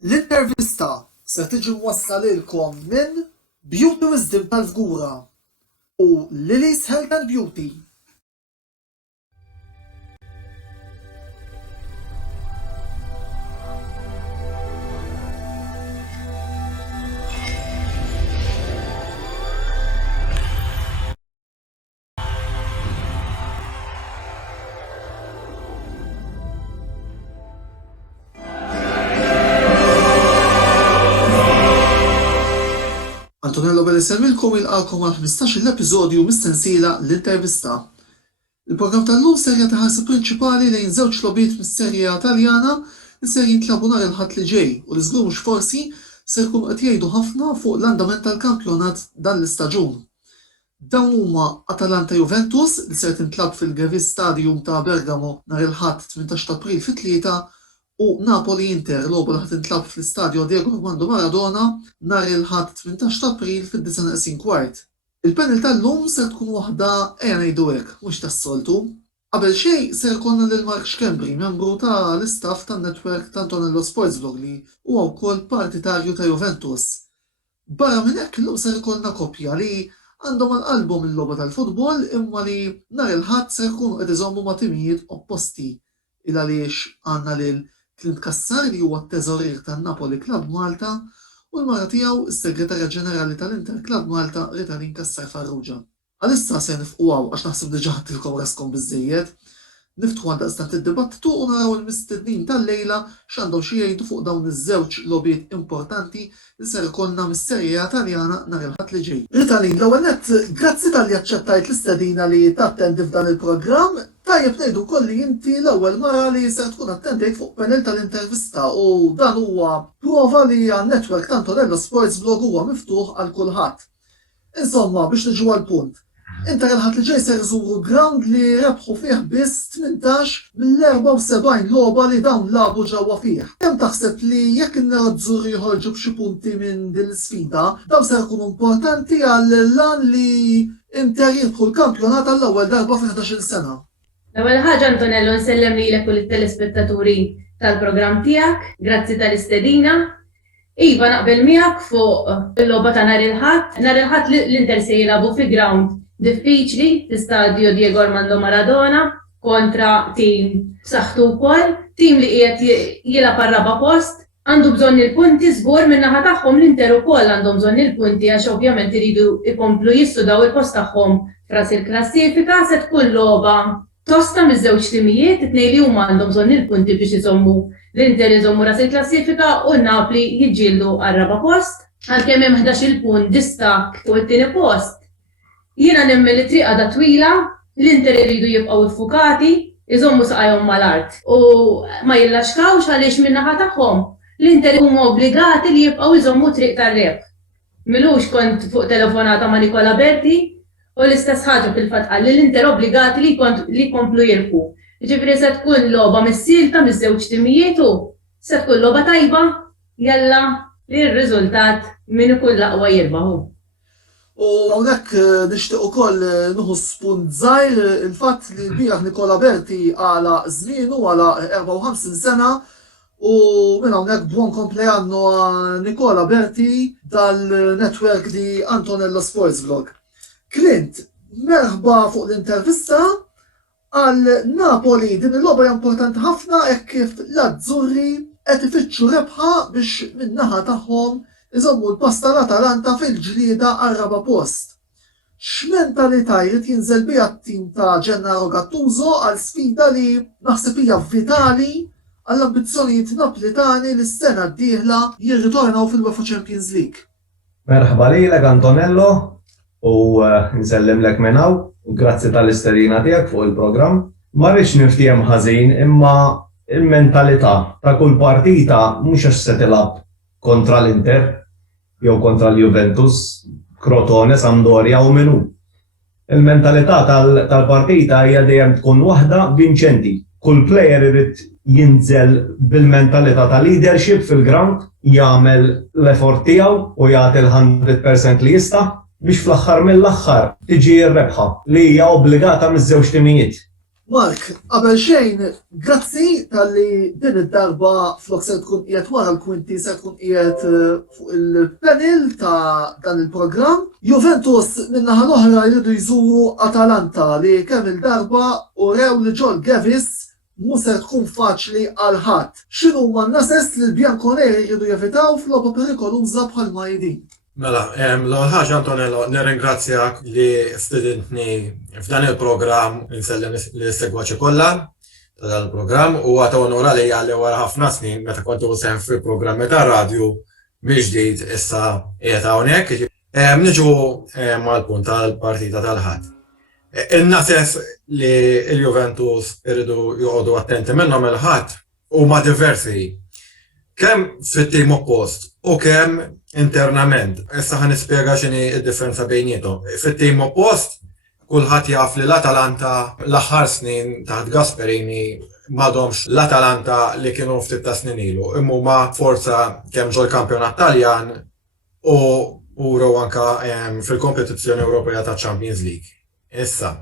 L-intervista se tiġi mwassla lilkom minn Beauty Wisdom tal-Żgura u Lily's Health and Beauty. Antonello Belli semilkom il-qalkom għal 15 l-episodju mistensiela l-intervista. Il-programm tal-lum serja taħarsi prinċipali lejn żewġ logħbiet mis-serja Taljana li ser jintlabu nhar il-ħadd li ġej u li żgur mhux forsi se jkunu qed jgħidu ħafna fuq l-andament tal-kampjonat dan l-istaġun. Dawn huma Atalanta Juventus li ser tintlab fil-Gevi Stadium ta' Bergamo nhar il-ħadd 18 ta' April fit-tlieta u Napoli Inter logħba li ħadd tintlab fl-Istadio Diego Armando Maradona nhar il-ħadd 18 ta' April fid-9:15. Il-panel tal-lum ser tkun waħda ngħidu hekk mhux tas-soltu. Qabel xejn ser ikollna lil Mark Xkembri, membru tal-istaff tan-netwerk ta' Antonello Sportsblog li huwa wkoll partitarju ta' Juventus. Barra minn hekk illum ser ikollna koppja li għandhom għall-qalbhom il-logħba tal-futbol imma li nhar il-ħadd se jkunu qed iżommu ma' timijiet opposti il għaliex għandna lil Clint Cassar li huwa t-teżorir tan-Napoli Club Malta u l-mara tiegħu is-Segretarja Ġenerali tal-Inter Club Malta Ritalin Cassar Farrugia. Għalissa se nifqu għax naħseb diġà ħadtilkom raskom biżżejjed. Niftħu għaldaqstant id-dibattitu u naraw il-mistednin tal-lejla x'għandhom xi jgħidu fuq dawn iż-żewġ logħbiet importanti li ser ikollna mis-serja Taljana nhar il-ħadd li ġej. Ritalin, l-ewwel nett, grazzi tal-li aċċettajt l-istedina li tattendi f'dan il-programm. Tajjeb ngħidu wkoll li inti l-ewwel mara li ser tkun attendejt fuq panel tal-intervista u dan huwa prova li għan-netwerk ta' Antonello Sportsblog huwa miftuħ għal kulħadd. Insomma, biex niġu għall-punt. Inter il-ħadd li ġej ser iżuru ground li rebħu fih biss 18 mill-74 logħba li dawn labu ġewwa fih. Kemm taħseb li jekk in-nerazzurri jħorġu b'xi punti minn din l-sfida, dawn se jkunu importanti għall-lan li Inter jidħu l-kampjonat għall-ewwel darba fi 11-il sena. L-ewwel ħaġa Antonello nsellem lilek u lit-telespettaturi tal-programm tiegħek, grazzi tal-istedina. Iva naqbel miegħek fuq il-logħba ta' nhar il-ħadd. Nhar il-ħadd l-Inter se jilagħbu fi ground diffiċli fl-Istadio Diego Armando Maradona kontra tim b'saħħtu wkoll, tim li qiegħed jilgħab ar-raba' post, għandu bżonn il-punti żgur min-naħa tagħhom l-Inter ukoll għandhom bżonn il-punti għax ovvjament iridu jkomplu jissudaw il-post tagħhom f'ras il-klassifika se tkun logħba tosta miż-żewġ timijiet, it-tnejn li huma għandhom bżonn il-punti biex iżommu l-Inter iżommu ras il-klassifika u n-Napli jiġġieldu għar-raba' post, għalkemm hemm 11-il punt distakk fuq it-tieni post. Jiena nemmen li triq għadha twila, l-Inter iridu jibqgħu iffukati, iżommu saqajhom mal-art u ma jillaxkawx għaliex min-naħa tagħhom. L-Inter huma obbligati li jibqgħu iżommu triq tar-reb. Milux kont fuq telefonata ma' Nicola Berti u l-istess ħaġa fil-fatt qal li l-Inter obbligati li jkomplu jirku. Ġifieri se tkun logħba mis-silta miż-żewġ timijiet u se tkun logħba tajba jalla li r-riżultat min ikun l-aqwa jirbaħu. U hawnhekk nixtieq ukoll nieħu spunt żgħir il-fatt li l-bieraħ Nicola Berti għala żmienu għala 54 sena u minn hawnhekk buon compleanno Nicola Berti dal-netwerk di Antonello Sportsblog. Clint, merħba fuq l-intervista għal Napoli din il-logħba importanti ħafna hekk kif l-Azzurri qed ifittxu rebħa biex min-naħa tagħhom iżommu l-post tal-Atalanta fil-ġlieda għar-raba' post. X'mentalità jrid jinżel biha t-tim ta' Gennaro Gattuso għal sfida li naħseb hija vitali għall-ambizzjonijiet Napolitani li s-sena d-dieħla jirritornaw fil-UEFA Champions League. Merħba lilek Antonello u nsellimlek minn hawn u grazzi tal-istedina tiegħek fuq il-programm. Ma rridx niftiem ħażin imma il-mentalità ta' kull partita mhux għax se tilab kontra l-Inter jew kontra l-Juventus, Crotone, Sampdoria u minnu. Il-mentalità tal-partita hija dejjem tkun waħda vinċenti. Kull plejer irid jinżel bil-mentalità ta' leadership fil-ground, jagħmel l-effort tiegħu u jagħti l-100% li jista' biex fl-aħħar mill-aħħar tiġi r-rebħa li hija obbligata miż-żewġ timijiet. Mark, qabel xejn, grazzi tal-li din id-darba flok se tkun qiegħed wara l-kwinti se tkun qiegħed fuq il-panel ta' dan il-programm. Juventus min-naħa l-oħra jridu jżuru Atalanta li kemm il-darba u rew li John Gavis mhux se tkun faċli għal ħadd. X'inhu huma n-nases li l-Bianconeri jridu jevitaw f'logħba perikoluża bħalma din? Mela, l-ewwel ħaġa Antonello, nirringrazzjak li stidintni f'dan il-programm insellem l-segwaċi kollha ta' dan il-programm u għata onora li għalli wara ħafna snin meta kontu sehem fil-programmi ta' radju mill-ġdid issa qiegħed hawnhekk. Niġu mal-punt tal-partita tal-ħadd. In-nases li l-Juventus iridu joqogħdu attenti minnhom il-ħadd huma diversi. Kemm fit-tim oppost u kemm internament. Issa ħan nispjega x'inhi d-differenza bejniethom. Fit-tim oppost kulħadd jaf li l-Atalanta l-aħħar snin taħt Gasperini m'għadhomx l-Atalanta li kienu ftit ta' snin ilu. Imma forza kemm ġol kampjonat Taljan u raw anka fil-kompetizzjoni Ewropea ta' Champions League. Issa,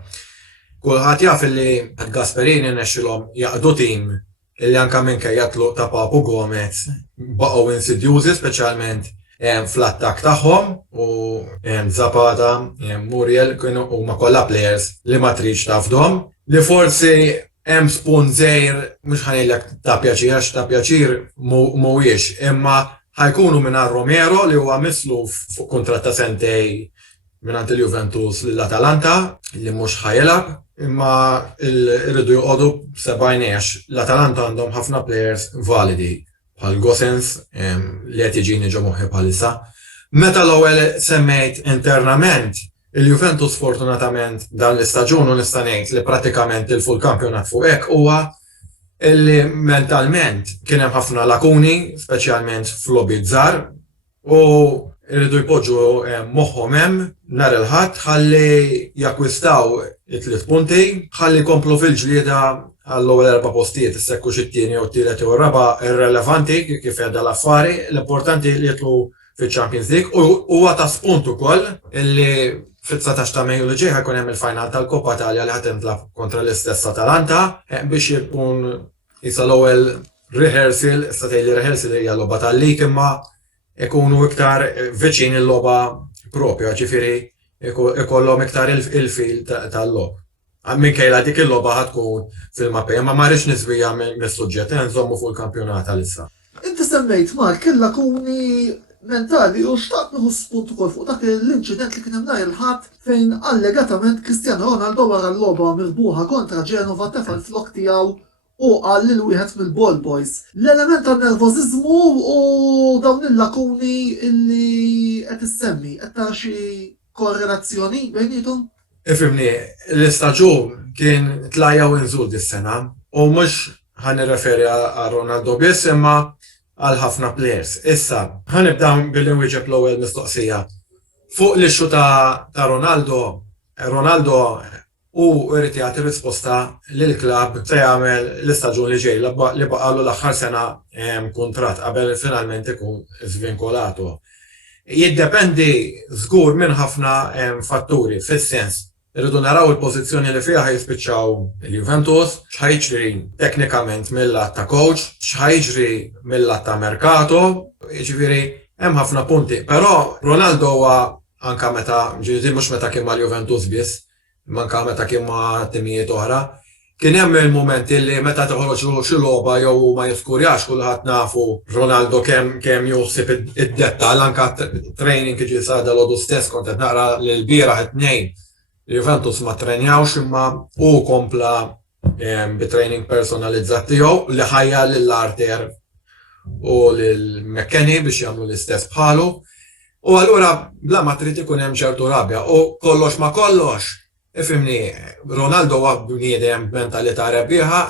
kulħadd jaf li Gasperini nexxilhom jaqdu tim illi anka minkejja tluq ta' Papu Gomez baqgħu insidjużi speċjalment fl-attak tagħhom u Zapata, Muriel kienu huma kollha players li ma tridx tafdhom li forsi hemm spunt żgħir mhux ħanejlek ta' pjaċir għax ta' pjaċir mhuwiex, imma ħajkunu mingħajr Romero li huwa mislu fuq kuntratt ta' sentej mingħand il-Juventus lill-Atalanta li mhux ħajilab. Imma irridu joqogħdu b'sebgħinejn l-Atalanta għandhom ħafna players validi bħal Gosens li qed jiġini ġo moħħi bħalissa. Meta l-ewwel semmejt internament, il-Juventus fortunatament dan l-istaġun u nista' ngħid li prattikament il-full kampjonat fuq hekk huwa illi mentalment kien hemm ħafna lakuni, speċjalment f'lobby żgħar u irridu jpoġġu moħħhom hemm nhar il-ħadd ħalli jakkwistaw it-tliet punti, ħalli komplu fil-ġlieda għall-ewwel 4 postijiet, issekku xit-tieni u t-tielet u r-raba' irrelevanti kif qiegħda l-affari, l-importanti li jitlu fiċ-Champions League u huwa ta' spunt ukoll illi fit-19 ta' Mejju li ġej ħajkun hemm il-final tal-Koppa Italja li ħadd intlab kontra l-istess Atalanta biex jkun isa l-ewwel rehearsal, issa tgħidli rehearsal hija logħba tal-lig imma ikunu iktar viċin il-logħba propja, ġifieri ikollhom iktar il-fil tal-logħba. Minkejla dik il-logħba ħatkun fil-mapej, ma rridx nisbija mis-suġġett nżommu fuq il-kampjonat għalissa. Inti semmejt Mark lakuni mentali u xtaqt nieħu spunt ukoll fuq dak l-inċident li kien hemm nhar il-ħadd fejn allegatament Cristiano Ronaldo wara l-logħba mirbuħa kontra Genova tefa' l-flok tiegħu u qal lil wieħed mill-ball boys. L-element tan-nervożiżmu u dawn il-lakuni illi qed issemmi qed tara xi korrelazzjoni bejniethom? Ifhimni, l-istaġun kien tlajja u nżul dis-sena u mhux ħanirreferi għal Ronaldo biss imma għal ħafna players. Issa, ħanibda billi nwieġeb l-ewwel mistoqsija. Fuq l-ixxu ta' Ronaldo u rrid jagħti risposta lil klabb se jagħmel l-istaġun li ġej li baqalu l-aħħar sena kuntratt qabel finalment ikun żvinkolatu. Jiddependi żgur minn ħafna fatturi, fis-sens irridu naraw il-pożizzjoni li fiha jispiċċaw il-Juventus, x'ħajġri teknikament mill-lat ta' coach, x'ħajġri mill-lat ta' merkato, jiġifieri hemm ħafna punti. Però Ronaldo huwa anke meta ġifieri mhux meta kien mal-Juventus biss, manka meta kien ma' timijiet oħra, kien hemm il-momenti li meta toħroġ xi logħba jew ma jiskurjax kulħadd nafu Ronaldo kemm juħsib id-dettall anke training jiġi sada l-għodu stess kont qed naqra l-bieraħ it-tnejn. Juventus ma trenjawx imma u kompla bi-training personalizzat tiegħu li ħajja lill-Arter u lill-McKennie biex jagħmlu l-istess bħalu. U allura bla ma trid ikun hemm ċertu rabja u kollox ma kollox. Ifhimni, Ronaldo huwa bniedem mentalità rebbieħa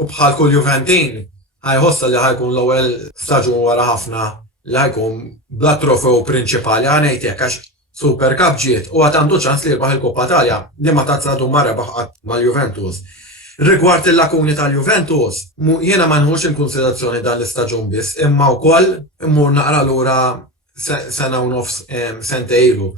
u bħal kull Juventin ħajħossa li ħajkun l-ewwel staġun wara ħafna li ħajkun bla trofew prinċipali ngħid hekk għax Super Cup ġiet u għandu ċans li jirbaħ il-Koppa Italja li ma tazzadu marra baħqat mal-Juventus. Rigward il-lakuni tal-Juventus, jiena ma nħux in konsiderazzjoni dan l-istaġun biss, imma wkoll immur naqra lura sena u nofs sentejlu.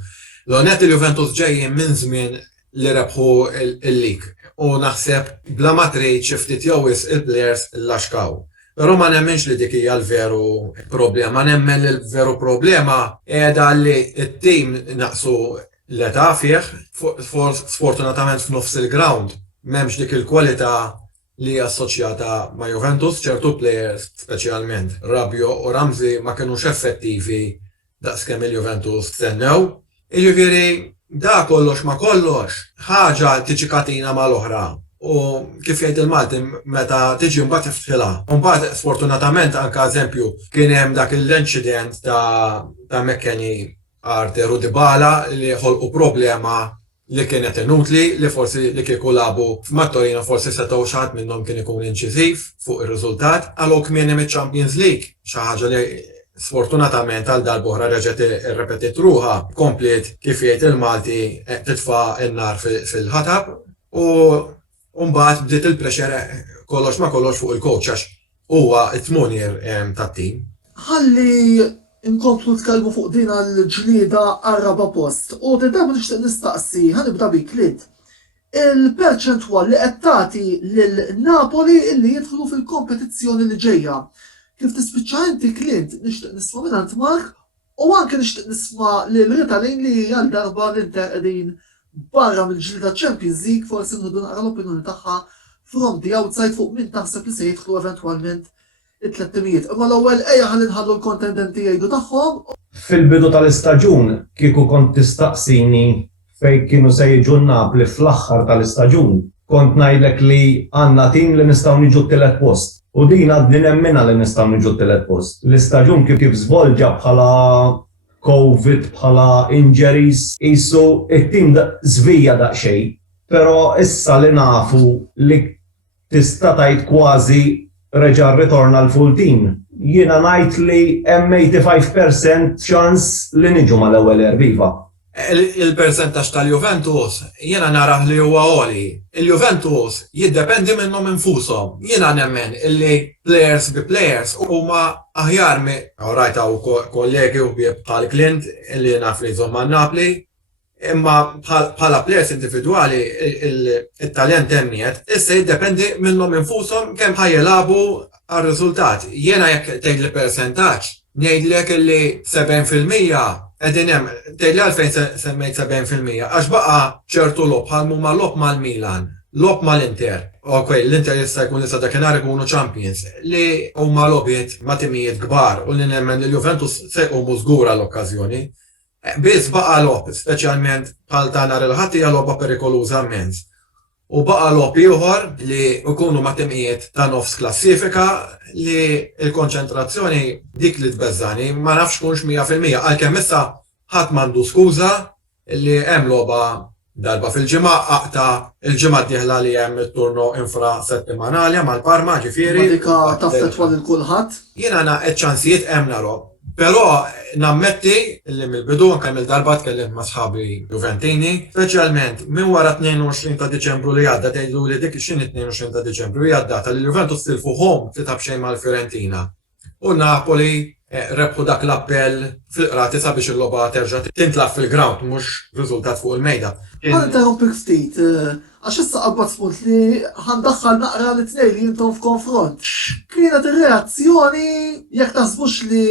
L-onet il-Juventus ġejjin minn żmien li rebħu il-lig. u naħseb bla ma trid xi ftit jew il-plejers laxkaw. Però ma nemmenx li dik hija l-veru problema, nemmen li l-veru problema qiegħda li t-tim naqsu l-età fih, sfortunatament f'nofs il-ground m'hemmx dik il-kwalità li hija assoċjata ma' Juventus, ċertu plejers speċjalment Rabiot u Ramsey ma kinux effettivi daqskemm il-Juventus stennew. Jiġifieri da kollox ma kollox, ħaġa tiġi katina mal-oħra. U kif jgħid il-Malti meta tiġi mbagħad tiftħilha. Mbagħad sfortunatament anke eżempju kien hemm dak l-inċident ta' McKennie, Arter u Dybala li ħolqu problema li kienet inutli li forsi li kieku labu f'Mattorina forsi setgħu xi ħadd minnhom kien ikun inċiżiv fuq ir-riżultat għalhekk kien hemm iċ-Champions League xi ħaġa li sfortunatament għal darb'oħra reġgħet irrepetit ruħha komplet kif jgħid il-Malti titfa' n-nar fil-ħatab u mbagħad bdiet il-pressure kollox ma kollox fuq il-coach għax huwa t-tmunier tat-tim. Ħalli inkomplu tkellmu fuq din għall-ġlieda għar-raba post. U darba nixtieq nistaqsi, ħanibda bik Clint. Il-perċentwal li qed tagħti lil Napoli illi jidħlu fil-kompetizzjoni li ġejja. Kif tispiċċa inti Clint nixtieq nisma' mingħand Mark u anke nixtieq nisma' lil Ritalin li għal darba l-Inter qegħdin barra mill-ġlieda Champions League forsi nħodu naqra l-opinjoni tagħha from the outside fuq min taħseb li se jidħlu eventwalment it-300. Imma l-ewwel ejja ħalli nħallu l-kontendenti jgħidu tagħhom. Fil-bidu tal-istaġun kieku kont tistaqsini fejn kienu se jiġu Napoli fl-aħħar tal-istaġun, kont ngħidlek li għandna tim li nistgħu niġu t-tielet post. U din għadni nemmina li nistgħu niġu t-tielet post. L-istaġun kif żvolġa bħala COVID, bħala injuries, qisu it-tim żvija daqsxejn. Però issa li nafu li tista' tgħid kważi reġa' ritorna l-full team. Jiena ngħid li hemm 85% ċans li niġu mal-ewwel erbiva. Il-percentaġġ tal-Juventus jiena narah li huwa għoli. Il-Juventus jiddependi minnhom infushom. Jiena nemmen illi players bi players huma aħjar rajt hawn kollegi u bħal Clint illi naf li jżomm man-Napoli, imma bħala players individwali il-talent hemmiet issa jiddependi minnhom infushom kemm ħajjilagħbu għar-riżultat. Jiena jekk tgħidli percentaġġ ngħidlek illi 70% qegħdin hemm tgħidli għalfejn semmejt 70% għax baqa' ċertu lob bħal huma lob mal-Milan, lob mal-Inter. Okej, l-Inter jista' jkun issa dakinhar ikunu champions li huma lobiet ma' timijiet kbar u li nemmen li l-Juventus se jqumu żgur għall-okkażjoni. Biss baqa' lob, speċjalment bħal ta' nhar il-ħadd hija logħba perikoluża immens. U baqa' lob ieħor li jkunu ma' timijiet ta' nofs klassifika li l-konċentrazzjoni dik li tbeżżani ma nafx kunx 100% għalkemm issa ħadd m'għandu skuża li hemm logħba darba fil-ġimgħa aqta il-ġimgħa d-dieħla li hemm it-turno infra settimanali mal-Parma ġifieri. Dika taffetwa lil kulħadd. Jiena naqgħed ċansijiet hemm narob. Però nammetti li mill-bidu anke mill-darba tkellimt ma' sħabi Juventini, speċjalment minn wara 22 ta' Diċembru li għadda tgħidu li dik x'inhi 22 ta' Diċembru hija d-data li Juventus tilfu home titħab xejn mal-Fiorentina. U Napoli rebħu dak l-appell fil-qrati sabiex il-logħba terġa' tintlaf fil-ground mhux riżultat fuq il-mejda. Ħan interrompik ftit, għax issa qabad spunt li ħandaħħal naqra l-tnejn li jintom f'konfront. Kienet ir-reazzjoni jekk taħsbux li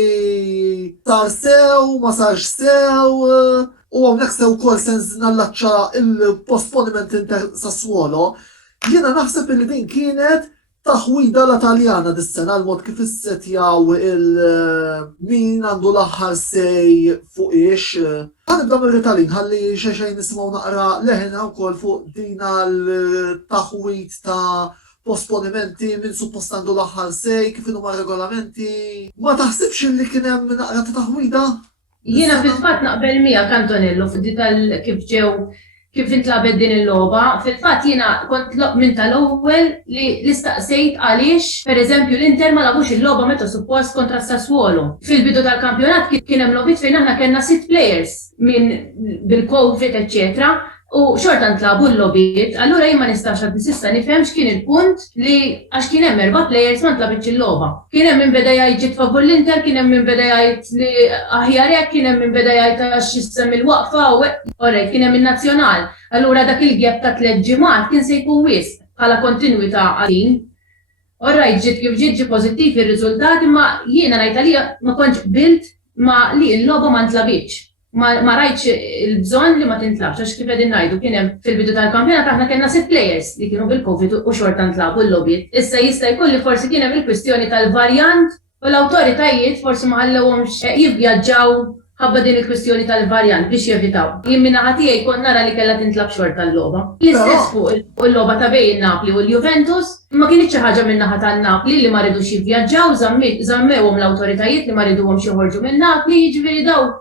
sar sew, ma sarx sew, u hawnhekk sew ukoll se nallaċċa il-postponiment Inter Sassuolo, jiena naħseb li din kienet taħwida l-Taljana dis-sena l-mod kif issetjaw il-min għandu l-aħħar sej fuq ix. Ħanibda mir-Ritalin ħalli xejn nisimgħu naqra leħena wkoll fuq din l-taħwid ta' posponimenti min suppost għandu l-aħħar sej kif huma regolamenti. Ma taħsibx li kien hemm naqra ta' taħwida? Jiena fil-fatt naqbel miegħek Antonello kif ġew kif intlabet din il-logħba, fil-fatt jiena kont minn tal-ewwel li istaqsejt għaliex pereżempju l-Inter ma lagħbux il-logħba meta suppost kontra Sassuolo. Fil-bidu tal-kampjonat kien hemm logħbiet fejn aħna kellna 6 players minn bil-COVID eċetera, u xorta ntlabu l-lobiet, allura jien ma nistax għaddi sissa nifhem x'kien il-punt li għax kien hemm 4 players ma ntlabitx il-logħba. Kien hemm min beda jgħid ġiet favur l-Inter, kien hemm min beda jgħid li aħjar hekk, kien hemm min beda jgħid għax issem il-waqfa u orrejt kien hemm in-nazzjonal. Allura dak il-gap ta' 3 ġimgħat kien se jkun wisq bħala kontinwità għalin. Orrajt ġiet kif ġiet pożittiv ir-riżultati ma jiena ngħid għalija ma kontx bilt ma li l-logħba ma ntlabitx. Ma rajtx il-bżonn li ma tintlabx, għax kif qegħdin ngħidu kien hemm fil-bidu tal-kampjonat aħna kellna 6 players li kienu bil-Covid u xorta ntlabu l-lobiet. Issa jista' jkun li forsi kien hemm il-kwistjoni tal-varjant u l-awtoritajiet forsi ma ħallewhomx jivvjaġġaw ħabba din il-kwistjoni tal-varjant biex jevitaw. Jien minn naħa tiegħi kont nara li kellha tintlab xorta l-logħba. L-istess fuq il-logħba ta' bejn Napli u l-Juventus ma kienx xi ħaġa minn naħa tan-Napli li ma rridux jivvjaġġaw, żammewhom l-awtoritajiet li ma rriduhomx joħorġu minn Napli, jiġifieri daw.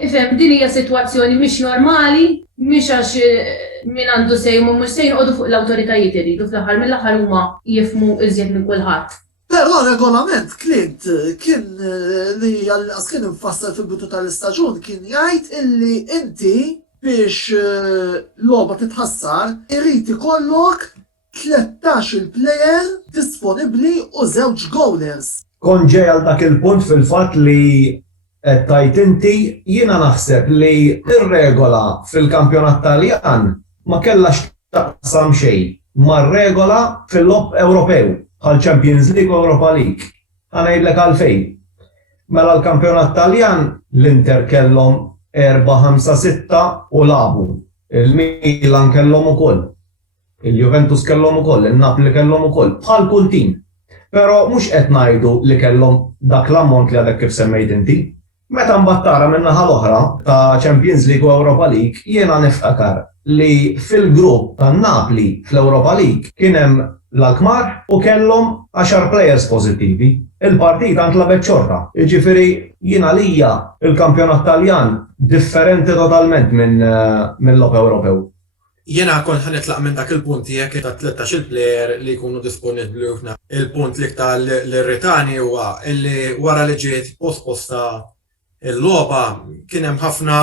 Ifhem, din hija sitwazzjoni mhix normali, mhix għax min għandu sejmu mhux se jinqogħdu fuq l-awtoritajiet iridu fl-aħħar mill-aħħar huma jifhmu iżjed minn kulħadd. Però regolament Clint kien li għal-qas kien infassal fil-bidu tal-istaġun kien jgħid illi inti biex logħba titħassar irid ikollok 13 player disponibbli u 2 goalers. Kon ġej għal dak il-punt fil-fatt li tajt inti jiena naħseb li ir-regola fil-kampjonat Taljan ma kellax taqsam xejn mar-regola fil-lob Ewropew bħal Champions League u Europa League. Ħanejdlek għalfejn. Mela l-kampjonat Taljan l-Inter kellhom 4-5-6 u labu. Il-Milan kellhom ukoll. Il-Juventus kellhom ukoll, il-Napoli kellhom ukoll, bħal kull tim. Però mhux qed ngħidu li kellhom dak l-ammont li għadek kif semmejt inti. Meta mbagħad tara min-naħa l-oħra ta' Champions League u Europa League, jiena niftakar li fil-grupp tan-Napli fl-Europa League kien hemm l-Alkmaar u kellhom 10 players pożittivi. Il-partita ntlabet xorta. Jiġifieri jiena lija il-kampjonat Taljan differenti totalment minn l-lob Ewropew. Jena kon ħanetlaq minn dak il-punt jekk ta' 13 player li jkunu disponibbli ufna. Il-punt li ktar l-Ritani huwa illi wara li ġiet posposta il-logħba kien hemm ħafna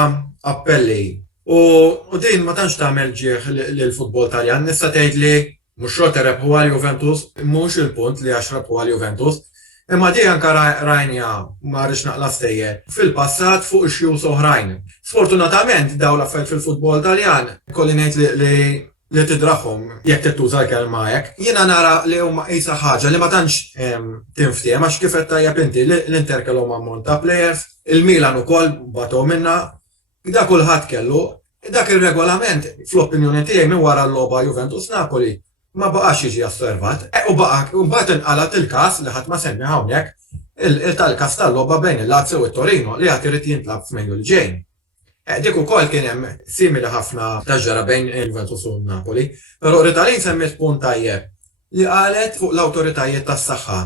appelli. U din ma tantx tagħmel ġieħ lill-futbol Taljan. Nista' tgħid li mhux xorta rebħu għal Juventus, mhux il-punt li għax rebħu għal Juventus. Imma di anka rajnija ma rridx naqla stejjer fil-passat fuq ix-xjuż oħrajn. Sfortunatament daw l-affarijiet fil-futbol Taljan kolli ngħid li tidraħhom jekk tittuża l-kelma hekk. Jiena nara li huma qisha ħaġa li ma tantx tinftiem għax kif qed tajjeb inti l-Inter kellhom ammont ta' players, il-Milan ukoll bagħtu minna, dak kulħadd kellu, dak ir-regolament fl-opinjoni tiegħi minn wara l-logħba Juventus Napoli ma baqax jiġi osservat. U mbagħad inqalat il-każ li ħadd ma semmi hawnhekk tal-każ tal-logħba bejn il-Lazio u t-Torino li ħadd irid jintlab f'Mejju l-ġejn. Dik ukoll kien hemm simili ħafna taġġara bejn il-Juventus u Napoli, però Ritalin semmiet punt tajjeb li qalet fuq l-awtoritajiet tas-saħħa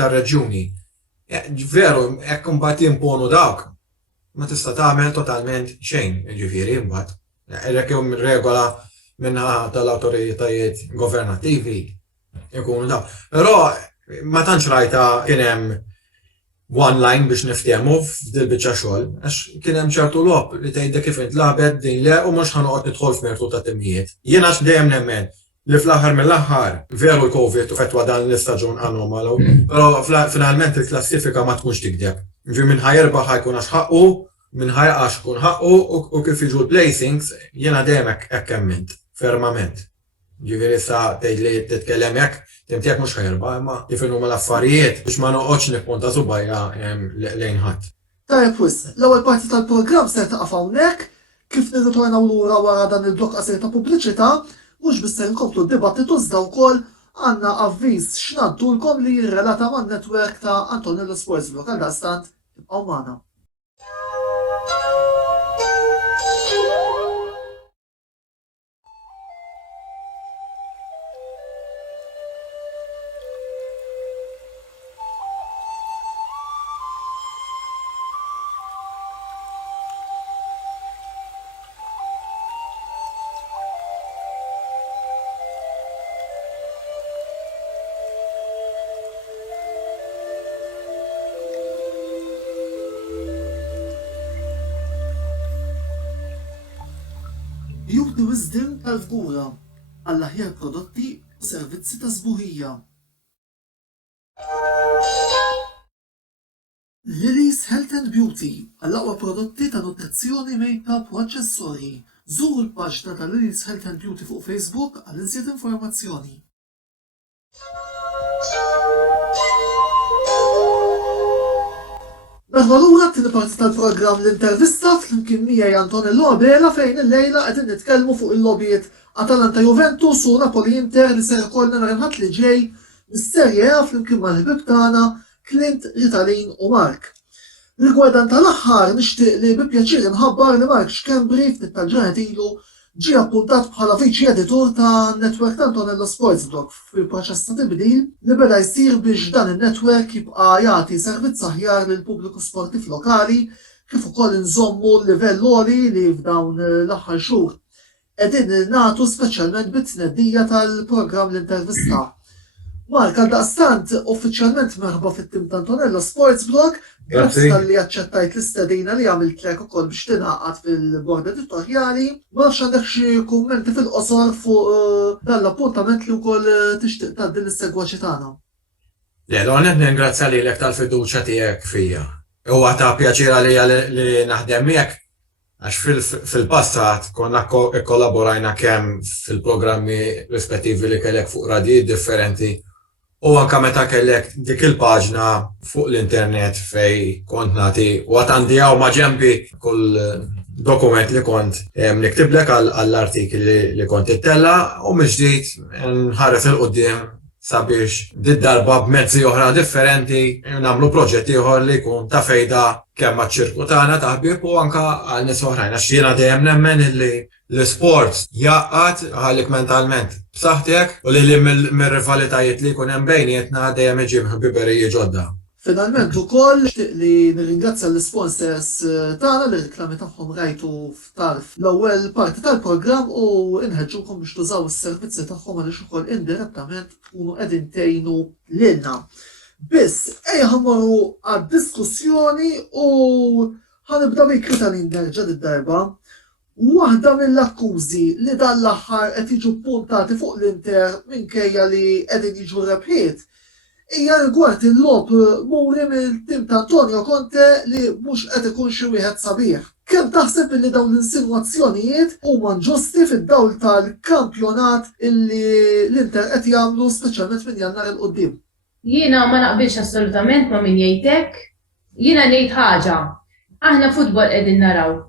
tar-reġjuni. Veru, hekk imbagħad jimponu dawk ma tista' tagħmel totalment xejn, jiġifieri mbagħad. Hekk hemm regola minna tal-autoritajiet governattivi jkunu daw. Però ma tantx rajta kien hemm one line biex niftehmu f'dil biċċa xogħol, għax kien hemm ċertu lob li tgħidha kif intlabet din le u mhux ħanoqgħod nidħol f'mertu ta' timmijiet. Jien għax dejjem nemmen li fl-aħħar mill-aħħar veru l-Covid fetwa dan l-istaġun anomalu, però finalment il-klassifika ma tkunx tikdeb. Ġi minn ħajrbaħ ħajkun għax ħaqqu, minn ħajqax kun ħaqqu u kif jiġu l-placings jiena dejjem hekk hemmint. Fermament. Ġifieri sa tgħid li titkellem hekk, timtiegħek mhux ħajrba' imma kif huma l-affarijiet biex ma noqgħodx nippunta subajja lejn ħadd. Tajjeb wis, l-ewwel parti tal-programm se taqaf hawnhekk kif nirritornaw lura wara dan il-blokk qasir ta' pubbliċità mhux biss se nkomplu d-dibattitu iżda wkoll għandna avviż x'ngħaddulkom li jirrelata man-netwerk ta' Antonello Sports Blog għal dastant tibqgħu magħna. Beauty Wisdom tal-Fgura għall-aħjar prodotti u servizzi ta' sbuħija. Lily's Health and Beauty għall-aqwa prodotti ta' nutrizzjoni, make-up u aċċessorji. Żuru l-paġna ta' Lily's Health and Beauty fuq Facebook għal iżjed informazzjoni. Naħma lura t-tieni parti tal-programm l-intervista fl-imkien miegħi Antonello Abela fejn il-lejla qegħdin nitkellmu fuq il-logħbiet Atalanta Juventus u Napoli Inter li ser ikollna nhar il-ħadd li ġej mis-Serje A fl-imkien mal-ħbib tagħna Clint, Ritalin u Mark. Rigwardan tal-aħħar nixtieq li bi pjaċir inħabbar li Mark Xkembri ftit tal-ġranet ilu ġie appuntat bħala viċi editur ta' netwerk ta' Antonello Sports Blog fil-proċess ta' tibdil li beda jsir biex dan in-netwerk jibqa' jagħti servizz aħjar lil pubbliku sportiv lokali kif ukoll inżommu l-livell għoli li f'dawn l-aħħar xhur qegħdin nagħtu speċjalment bit-tneddija tal-programm l-intervista. Mark, għaldaqstant uffiċjalment merħba fit-tim ta' Antonello Sports Blog, grazzi tal-li aċċettajt l-istedina li għamiltlek ukoll biex tingħaqad fil-bord editorjali. Ma nafx għandek xi kummenti fil-qosor fuq dan l-appuntament li wkoll tixtieq tgħaddi lis-segwaċi tagħna. Le, l-għonet ningrazzja lilek tal-fiduċja tiegħek fija. Huwa ta' pjaċir għalija li naħdem miegħek għax fil-passat konna kollaborajna kemm fil-programmi rispettivi li kellek fuq radji differenti. U anka meta kellek dik il-paġna fuq l-internet fej kont nagħti u għatandijaw ma' ġembi kull dokument li kont niktiblek għall-artikli li kont ittella u mill-ġdid nħares il-qudiem sabiex darba b'mezzi oħra differenti nagħmlu proġetti oħra li jkun ta' fejda kemm maċ-ċirku tagħna ta' ħbieb u anka għal nies oħrajn għax jiena dejjem nemmen illi l-isport jaqgħad ħallik mentalment b'saħħtek u li mir-rivalitajiet li jkun hemm bejnietna dejjem iġib ħbiberiji ġodda. Finalment ukoll nixtieq li nirringrazzja l-sponsors tagħna li riklami tagħhom rajtu f'tarf l-ewwel parti tal-programm u inħeġġukom biex tużaw is-servizzi tagħhom għaliex ukoll indirettament tkunu qegħdin tgħinu lilna. Biss ejja ħammorru għad-diskussjoni u ħanibda bik Ritalin nerġa' id-darba. Waħda mill-akkużi li dan l-aħħar qed jiġu puntati fuq l-Inter minkejja li qegħdin jiġu rebħiet hija rigward il-logħob muri mill-tim ta' Antonio Conte li mhux qed ikun xi wieħed sabiħ. Kemm taħseb li dawn l-insinwazzjonijiet huma ġusti fid-dawl tal-kampjonat illi l-Inter qed jagħmlu speċjalment minn Jannar il-qudiem? Jiena ma naqbilx assolutament ma' min jgħidlek. Jiena ngħid ħaġa. Aħna futbol qegħdin naraw.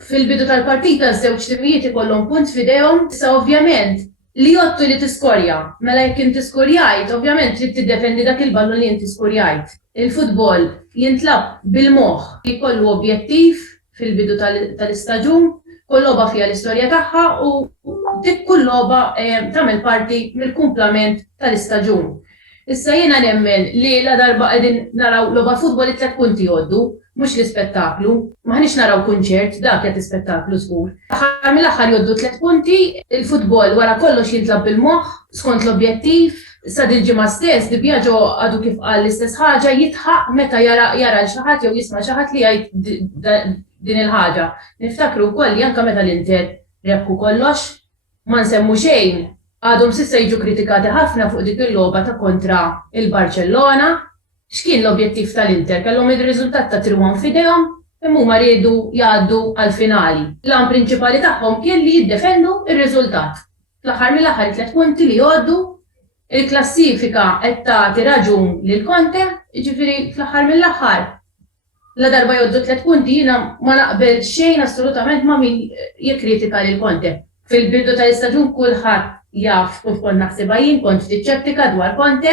Fil-bidu tal-partita żewġ timijiet ikollhom punt f'idejhom, issa ovvjament li jottu li tiskorja. Mela jekk inti skorjajt, ovvjament trid tiddefendi dak il-ballun li inti skorjajt. Il-futbol jintlab bil-moħħ jkollu objettiv fil-bidu tal-istaġun, kull logħba fiha l-istorja tagħha u dik kull logħba tagħmel parti mill-kumplament tal-istaġun. Issa jiena nemmen li la darba qegħdin naraw logħba futbol it-tlet punti jgħoddu, mhux l-ispettaklu, maħniex naraw kunċert, dak qed ispettaklu żgur. Aħħar mill-aħħar jgħoddu 3 punti, il-futbol wara kollox jintlab bil-moħħ skont l-objettiv, sa dil-ġimgħa stess Di Biagio għadu kif qal l-istess ħaġa jitħaq meta jara xi ħadd jew jisma' xi ħadd li jgħid din il-ħaġa. Niftakru wkoll li anke meta l-Inter rebħu kollox, ma nsemmu xejn, għadhom s'issa jiġu kritikati ħafna fuq dik il-logħba ta' kontra il-Barcellona. X'kien l-objettiv tal-Inter? Kellhom ir-riżultat ta' 3-1 f'idejhom, imma huma riedu jgħaddu għall-finali. L-għan prinċipali tagħhom kien li jiddefendu ir-riżultat. Fl-aħħar mill-aħħar 3 punti li jgħoddu, il-klassifika qed tagħti raġun lil Conte, jiġifieri fl-aħħar mill-aħħar. La darba jgħoddu 3 punti jiena ma naqbel xejn assolutament ma' min jikkritika lil Conte. Fil-bidu tal-istaġun kulħadd jaf kif kont naħsibha jien, kont ftit ċettika dwar Conte.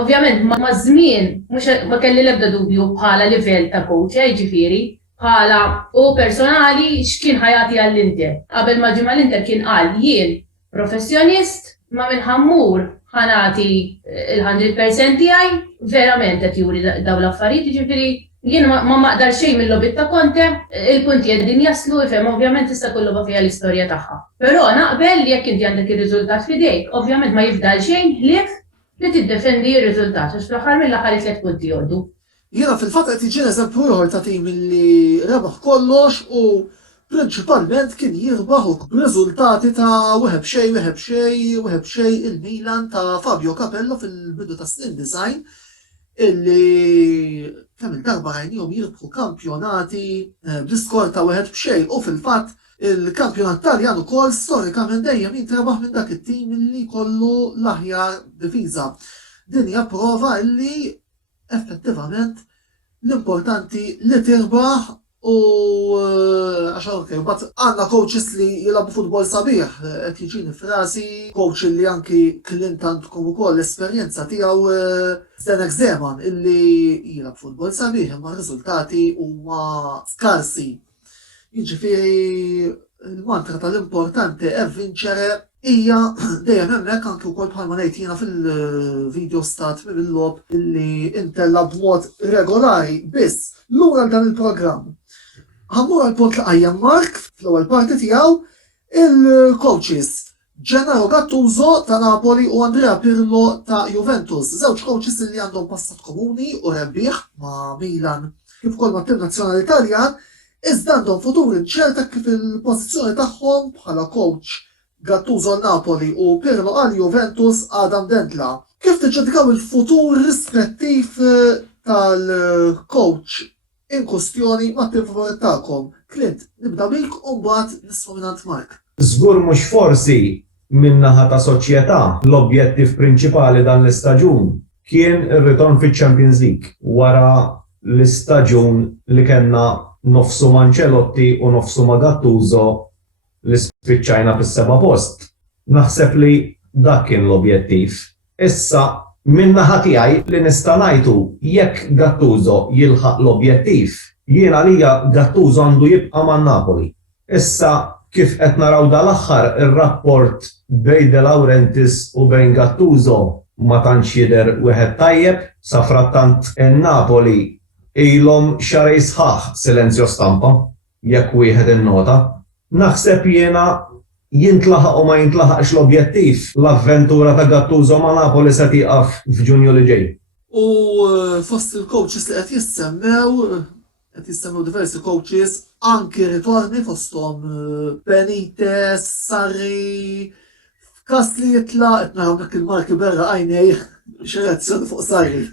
Ovvjament ma' żmien mhux ma kelli l-ebda dubju bħala livell ta' coach, jiġifieri bħala u personali x'kien ħajati għall-Inter. Qabel ma ġimgħa l-Inter kien qal jien professjonist ma minħammur ħanati il-100% tiegħi, verament qed juri dawn l-affarijiet, jiġifieri jien ma maqdar xejn mill-logħbiet ta' Conte, il-punti qegħdin jaslu ifhem ovvjament tista' kull logħba fiha l-istorja tagħha. Però naqbel li jekk inti għandek ir-riżultat f'idejk, ovvjament ma jifdal xejn ħlief li tiddefendi r-riżultat għax fl-aħħar mill-aħħar 3 punti jgħoddu. Jiena fil-fatt qed jiġi eżempju ieħor ta' tim li rebaħ kollox u prinċipalment kien jirbaħ b'riżultati ta' wieħed xej il-Milan ta' Fabio Capello fil-bidu ta' snin design illi kemm il-darba rajnihom jirbħu kampjonati bl-iskor ta' wieħed xej u fil-fatt il-kampjonat Taljan ukoll storikament dejjem jintrebaħ minn dak it-tim illi kollu l-aħjar difiża. Din hija prova illi effettivament l-importanti li tirbaħ u għaxan bat għanna coaches li jilabu futbol sabiħ, qed jiġini frasi, coach li anki Clinton tkun ukoll l-esperjenza tiegħu Zdenek Zeman illi jilab futbol sabiħ imma r-riżultati huma skarsi. Jiġifieri il-mantra tal-importanti è vincere hija dejjem hemmhekk anke wkoll bħalma ngħid jiena fil-video stat mill-lob illi intella b'mod regolari biss lura dan il-programm. Ħammur għal-punt li qajjem Mark fl-ewwel parti tiegħu il-coaches Gennaro Gattuso ta' Napoli u Andrea Pirlo ta' Juventus, żewġ coaches li għandhom passat komuni u rebbieħ ma' Milan kif ukoll ma' tim nazzjonali Taljan, iżda għandhom futur inċerta kif il-pożizzjoni tagħhom bħala coach Gattuso Napoli u Pirlo għal Juventus Adam Dentla. Kif tiġġudikaw il-futur rispettiv tal-coach in kustjoni ma' tim favorit tagħkom? Clint, nibda bik u mbagħad nisma' minn Mark. Żgur mhux forsi min-naħa ta' soċjetà l-objettiv prinċipali dan l-istaġun kien ir-ritorn fiċ-Champions League wara l-istaġun li kellna nofsu ma' Ancelotti u nofsu ma' Gattuso li spiċċajna fis-seba' post. Naħseb li dak kien l-objettiv. Issa min-naħa tiegħi li nista' ngħidu jekk Gattuso jilħaq l-objettiv, jiena għalija Gattuso għandu jibqa' man Napoli. Issa kif qed naraw dal-aħħar ir-rapport bejn De Laurentiis u bejn Gattuso ma tantx jidher wieħed tajjeb, sa frattant in-Napoli ilhom xarej sħaħ silenzjo stampa jekk wieħed innota. Naħseb jiena jintlaħaq u ma jintlaħaqx l-objettiv l-avventura ta' Gattuso ma' Napoli se tieqaf f'Ġunju li ġej. U fost il-coaches li qed jissemmew diversi coaches anki ritorni fosthom Benitez, Sarri, f'każ li jitla' qed naraw dak il-marki berra għajnej xi reazzjoni fuq Sarri.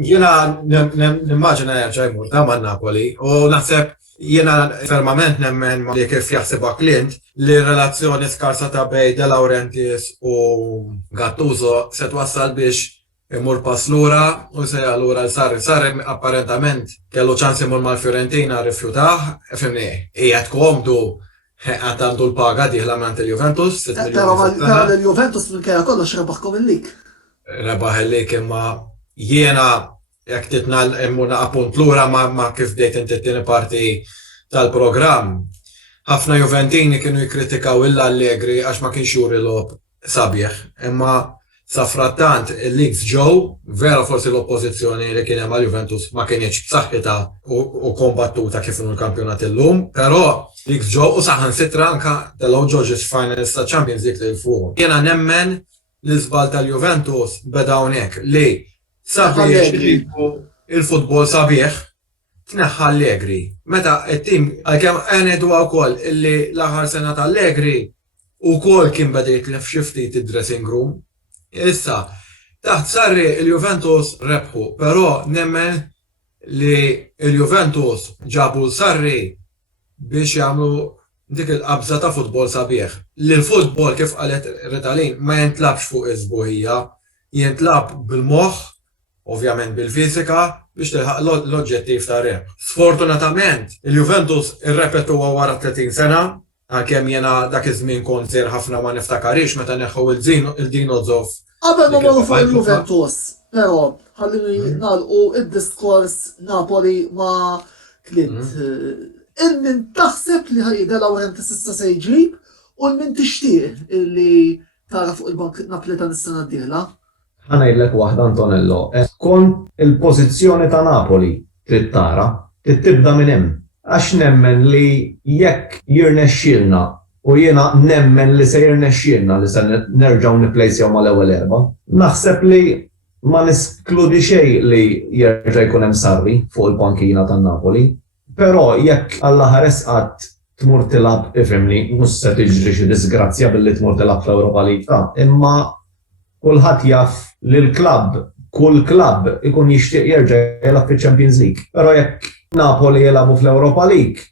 Jiena nimmaġina jerġa' jmur ta' man Napoli u naħseb jiena fermament nemmen li kif jaħsibha Clint li relazzjoni skarsa ta' bej De Laurentiis u Gattuso se twassal biex imur pass lura u se lura l-Sarri. Sarri apparentament kellu ċans imur mal-Fiorentina rifjutaħ, fimni, qiegħed komdu għandu l-paga diħla mant il-Juventus. Tara l-Juventus minn kejja kollox rebaħkom il-lik. Rebaħ il-lik imma jiena jekk titnal immuna appunt lura ma kif dejt inti t-tieni parti tal-programm. Ħafna Juventini kienu jikkritikaw il-Allegri għax ma kienx juri lob sabiħ. Imma sa frattant il-leagues ġew, vera forsi l-oppożizzjoni li kien hemm għal-Juventus ma kienx b'saħħitha u kombattuta kif inhu l-kampjonat illum, però leagues ġew u saħansitra anke telgħu Georges finalist ta' Champions League lil fuq. Jiena nemmen l-iżbal tal-Juventus beda hawnhekk li sabiħ il-futbol sabiħ tneħħa Allegri. Meta it-tim għalkemm għenedu wkoll illi l-aħħar sena ta' Allegri wkoll kien beda jitlef xi ftit id-dressing room. Issa, taħt Sarri il-Juventus rebħu, però nemmen li il-Juventus ġabu l-Sarri biex jagħmlu dik il-qabża ta' futbol sabiħ. Li l-futbol kif qalet Ritalin ma jintlabx fuq iż-żbuħija, jintlab bil-moħħ, ovvjament bil-fizika, biex tilħaq l-oġġettiv ta' rebħ. Sfortunatament, il-Juventus irrepetuha wara 30 sena, għalkemm jiena dak iż-żmien kont żgħir ħafna ma niftakarix meta neħħu il-Dino Zoff. Qabel ma morru fuq il-Juventus, però ħallini nagħlqu id-diskors Napoli ma' Clint. Il-min taħseb li De Laurentiis issa se jġib u l-min tixtieq li tara fuq il-bank Napoletan is-sena d-dieħla. Ħanajdlek waħda Antonello, kont il-pożizzjoni ta' Napoli trid tara, trid tibda minn hemm. Għax nemmen li jekk jirnexxilna u jiena nemmen li se jirnexxilna li se nerġgħu nipplejsjaw mal-ewwel erba', naħseb li ma niskludi xejn li jerġa' jkun hemm Sarri fuq il-pankina tan-Napoli. Però jekk Alla ħares qatt tmur tilab ifhimni, mhux se tiġri xi disgrazzja billi tmur tilab fl-Ewropa League ta' imma kulħadd jaf li l-klabb, kull klabb ikun jixtieq jerġa' jilgħab fiċ-Champions League. Però jekk Napoli jilagħbu fl-Ewropa League,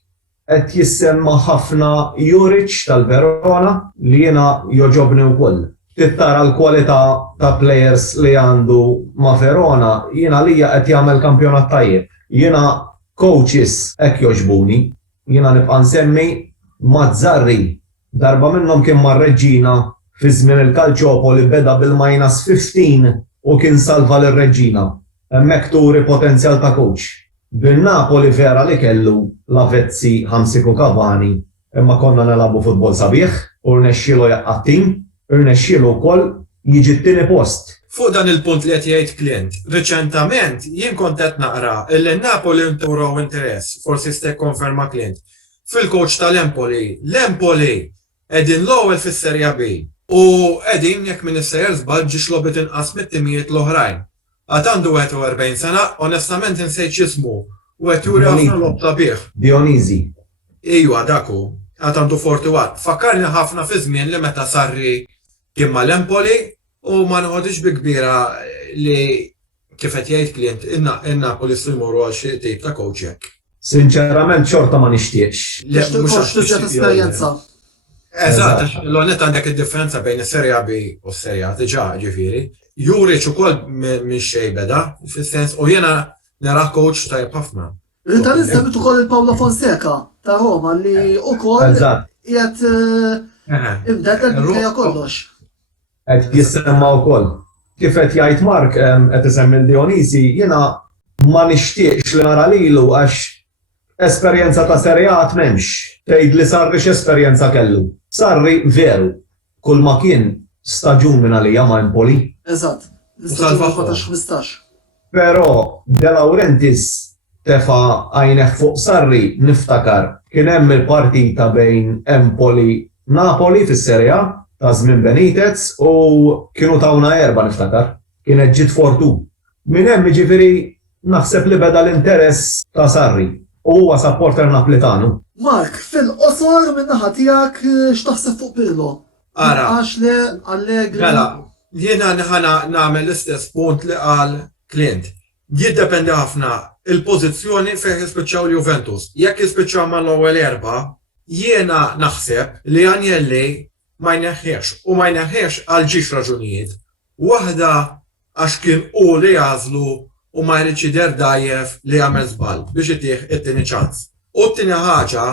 qed jissemma ħafna Juric tal-Verona li jiena joġobni wkoll. Tittara l-kwalità ta' players li għandu ma' Verona, jiena lija qed jagħmel kampjonat tajjeb. Jiena coaches hekk joġbuni, jiena nibqa' nsemmi Mazzarri, darba minnhom kien mar-Reġġina fi żmien il-Calciopoli beda bil--15 u kien salva lir-Reġġina. Hemmhekk turi potenzjal ta' coach. Bin-Napoli vera li kellu Lavezzi, Hamsik u Cavani, imma konna nilagħbu futbol sabiħ u rnexxielu jaqqat-tim, rnexxielu wkoll jiġi t-tieni post. Fuq dan il-punt li qed jgħid Clint, riċentament jien kont qed naqra illi Napoli nturaw interess, forsi stek konferma Clint, fil-coach tal-Empoli. L-Empoli qegħdin l-ewwel fis-Serja B u qegħdin jekk min issejjer żball ġiex logħbet inqas mit-timijiet l-oħrajn. Għad għandu 41 sena, onestament insejt x'ismu u qed juri ħafna lob sabiħ. Dionisi. Ejwa daku, għad għandu 41. Fakkarni ħafna fi żmien li meta Sarri kien mal-Empoli u ma nħodix bi kbira li kif qed jgħid Clint in-Napoli se jmorru għal xi tip ta' coach hekk. Sinċerament xorta ma nixtieqx. Mhux tiġġed esperjenza. Eżatt, l-għonet għandek id-differenza bejn is-Serja B u s-Serja diġà ġifieri. Juric ukoll minn xejn beda, fis-sens u jiena nara coach tajjeb ħafna. Rita nistemmit ukoll il-Paolo Fonseca ta' Roma li wkoll qiegħed imdedel minkejja kollox. Qed jissemma wkoll. Kif qed jgħid Mark qed isemmi l-Dionisi, jiena ma nixtieqx li nara lilu għax esperjenza ta' Serja A m'hemmx. Tgħid li Sarri x'esperjenza kellu. Sarri veru, kull ma kien staġun minn għalija ma' Empoli. Eżatt, l-istaġun 14-15. Però De Laurentiis tefa' għajneħ fuq Sarri niftakar kien hemm il-partita bejn Empoli-Napoli fis-Serja ta' żmien Benitez u kienu tawna 4 niftakar. Kienet ġiet 4-2. Minn hemm jiġifieri naħseb li beda l-interess ta' Sarri. U huwa supporter Napolitanu. Mark, fil-qosor min-naħa tiegħek x'taħseb fuq Pirlo? Ara. Għax le Allegri. Mela, jiena ħana nagħmel l-istess punt li qal Clint. Jiddependi ħafna il-pożizzjoni fejn jispiċċaw l-Juventus. Jekk jispiċċaw mal-ewwel 4, jiena naħseb li Agnelli ma jneħħiex u ma jneħħiex għal ġiex raġunijiet. Waħda għax kien u li jażlu u ma jridx jidher dajjef li jagħmel żball biex itih it-tieni ċans. U t-tieni ħaġa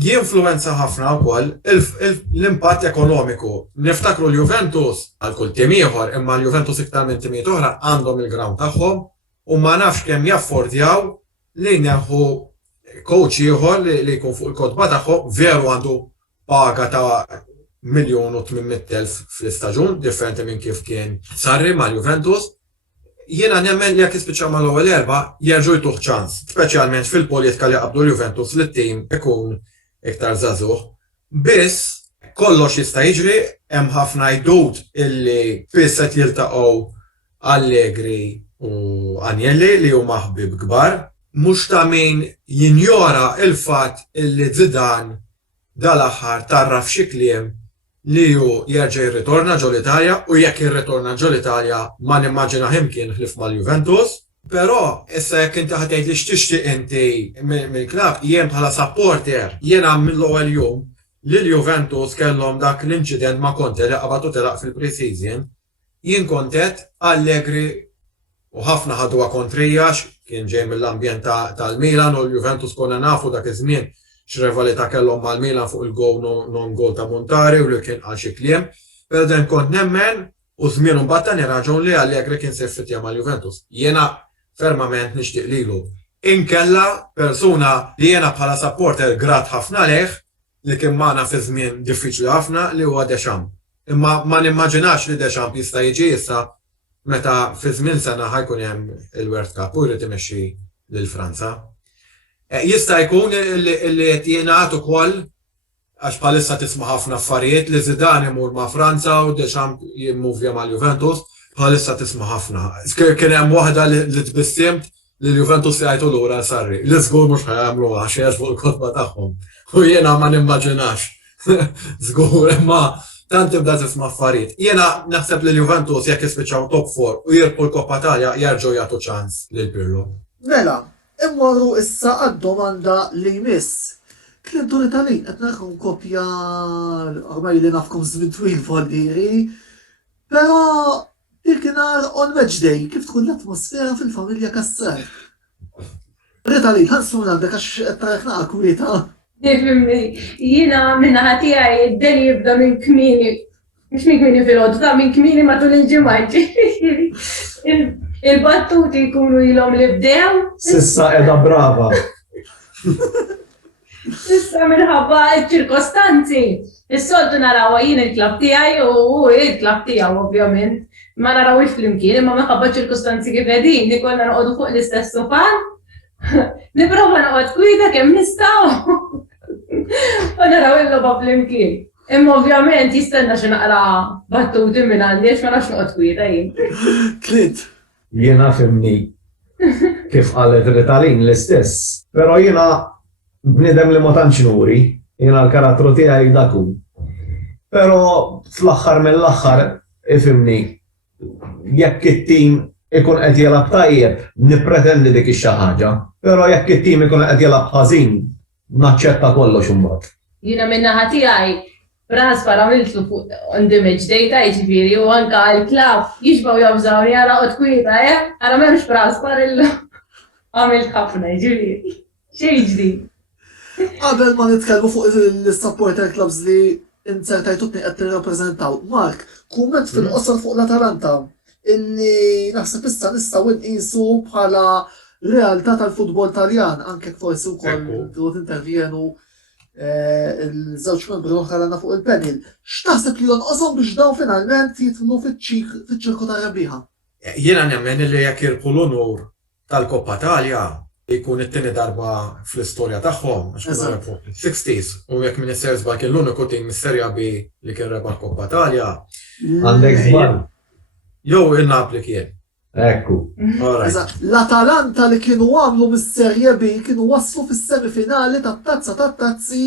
jinfluwenza ħafna wkoll l-impatt ekonomiku. Niftakru l-Juventus għal kull tim ieħor imma l-Juventus iktar minn timijiet oħra għandhom il-ground tagħhom u ma nafx kemm jaffordjaw li neħu coach ieħor li jkun fuq il-kotba tagħhom veru għandu paga ta' 1,800,000 fl-istaġun, differenti minn kif kien Sarri mal-Juventus. Jiena nemmen li jekk jispiċċaw mal-ewwel 4 jerġgħu jtuħ ċans, speċjalment fil-politika li qabdu l-Juventus li t-tim ikun iktar żagħżugħ. Biss kollox jista' jiġri, hemm ħafna jdud illi spiss qed jiltaqgħu Allegri u Agnelli li huma ħbieb kbar, mhux ta' min jinjora il-fatt illi Zidane dal-aħħar tarraf xi kliem li ju jerġa' jirritorna ġol Italja u jekk jirritorna ġol Italja ma nimmaġina kien ħlif mal-Juventus, però issa jekk inti ħad tgħid li x'tixtieq inti mill-klabb jien bħala supporter jiena mill-ewwel jum li l-Juventus kellhom dak l-inċident ma' Conte li qabatu telaq fil-pre-season, jien kontet Allegri u ħafna ħadwa kontrija kien ġej mill-ambjent tal-Milan u l-Juventus konna nafu dak iż-żmien x'rivalità kellhom mal-Milan fuq il-goal non goal ta' Montari u li kien għal xi kliem, però dan kont nemmen u żmien imbagħad tani raġun li Allegri kien se jfittja mal-Juventus. Jiena fermament nixtieq lilu. Inkella persuna li jiena bħala supporter grat ħafna leh li kien magħna fi żmien diffiċli ħafna li huwa Deschamps. Imma ma nimmaġinax li Deschamps jista' jiġi issa meta fi żmien sena ħajkun hemm il-World Cup u jrid imexxi lil Franza. Jista' jkun li qed jingħad ukoll għax bħalissa tisma' ħafna affarijiet li Zidane imur ma' Franza u Deschamps jimmuvja mal-Juventus, bħalissa tisma' ħafna. Kien hemm waħda li tbissimt li l-Juventus jgħajtu l-ura sarri. L-żgur mux ħajamlu għax fuq il-kotba tagħhom. U jiena ma nimmaġinax. Żgur, imma tant tibda tisma' affarijiet. Jiena naħseb li l-Juventus jekk jispiċċaw top 4 u jirbħu l-Koppa Italja jerġgħu jagħtu ċans lil Pirlo. Mela, immorru issa għad-domanda li jmiss. Clinton Italin, qed nagħkom kopja ormai li nafkom żmien twil voldieri, però dik-nhar on match day kif tkun l-atmosfera fil-familja Kassar. Ritalin, ħanslu għandek għax qed tarek naqgħu kwieta. Nifimni, jiena minna ħatijaj id-deni jibda minn kmini, mux minn kmini fil-ħodu, ta' minn kmini matul il-ġimaj. Il-battuti jkunu ilhom li bdew. Sissa edha brava. Issa minħabba ċirkostanzi. Is-soltu naraw jien il-klab tiegħi u il-klab tiegħu ovvjament. Ma narawx flimkien, imma minħabba ċirkostanzi kif qegħdin, nikolna noqogħdu fuq l-istess sofan. Nipprova noqgħod kwieta kemm nistgħu. U naraw il-logħba flimkien. Imma ovvjament jistenna xi naqra battuti minn għandi għax ma nafx noqgħod kwieta jien. Clint. Jiena fimni kif qalet Ritalin l-istess. Però jiena bnidem li ma tantx nuri, jiena l-karattru tiegħi dakun. Però fl-aħħar mill-aħħar ifimni jekk it-tim ikun qed jelab tajjeb, nippretendi dik xi ħaġa. Però jekk it-tim ikun qed jelab ħażin, naċċetta kollox imbagħad. Jiena min-naħa tiegħi Braspar għamiltu fuq on the match day ta' jiġifieri u anka l-klab jiġbaw jabżawni għara qod kwieta, għara m'hemmx Braspar illu għamilt ħafna jiġifieri. Xejn ġdid. Qabel ma nitkellmu fuq il-supporter clubs li insertajtutni qed tirrappreżentaw. Mark, kumment fil-qosor fuq l-Atalanta illi naħseb issa nistgħu nqisu bħala realtà tal-futbol Taljan, anke forsi wkoll trid intervjenu il-żewġ membri oħra għandna fuq il-panel. X'taħseb li jonqoshom biex dawn finalment jidħlu fiċ-ċirku tar-rebbieħa? Jiena nemmen li jekk jirbħu l-onur tal-Koppa Italja jkun it-tieni darba fl-istorja tagħhom għax kienu rebħu fil-60s u jekk min issersba kien l-uniku tim mis-Serja B li kien rebaħ Koppa Italja. Għandek żball. Jew il-Napoli kien. Ekku. L-Atalanta li kienu għamlu mis-Serja B kienu waslu fis-semifinali tat-tazza tat-tazzi.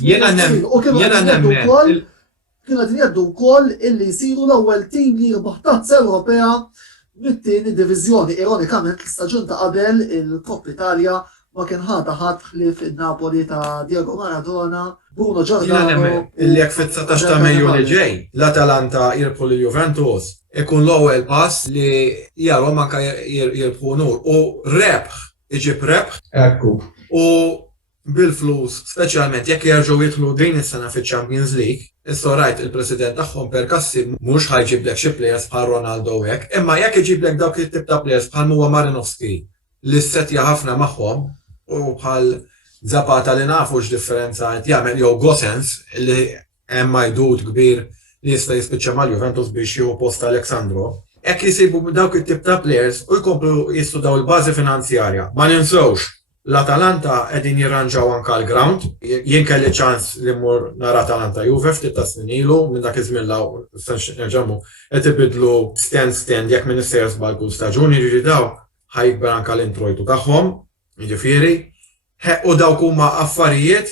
Jiena nemmen. Kienu għedin jaddu wkoll illi jsiru l-ewwel tim li jirbaħ tazza Ewropea mit-tieni diviżjoni. Ironikament l-istaġun ta' qabel il-Koppa Italja ma kien ħata ħlief in-Napoli ta' Diego Maradona, Bruno Giordano. Illi jekk fit-19 ta' Mejju li ġej, l-Atalanta jirbħu lill-Juventus, ikun l-ewwel pass li jarhom anke jirbħu nur u rebħ iġib rebħ. Ekku. U bil-flus, speċjalment jekk jerġgħu jidħlu din is-sena fiċ-Champions League, issa rajt il-President tagħhom Perkassi mhux ħajġiblek xi plejers bħal Ronaldo hekk, imma jekk iġiblek dawk it-tip ta' plejers bħal huwa Marinovski li setja ħafna magħhom u bħal Zapata li nafu x'differenza qed jagħmel jew Gosens li hemm majdud kbir li jista' jispiċċa mal-Juventus biex jieħu post Aleksandro. Hekk jisibu dawk it-tip ta' plejers u jkomplu jistudaw il-bażi finanzjarja. Ma ninsewx l-Atalanta qegħdin jirranġaw anke l-ground. Jien kelli ċans li mmur nara Atalanta Juve ftit ta' snin ilu minn dak iż-żmien law nerġgħu qed ibidlu stand jekk min issejjer żball kull staġun jiġri daw ħajkber anke l-introjtu tagħhom, jiġifieri. U dawk huma affarijiet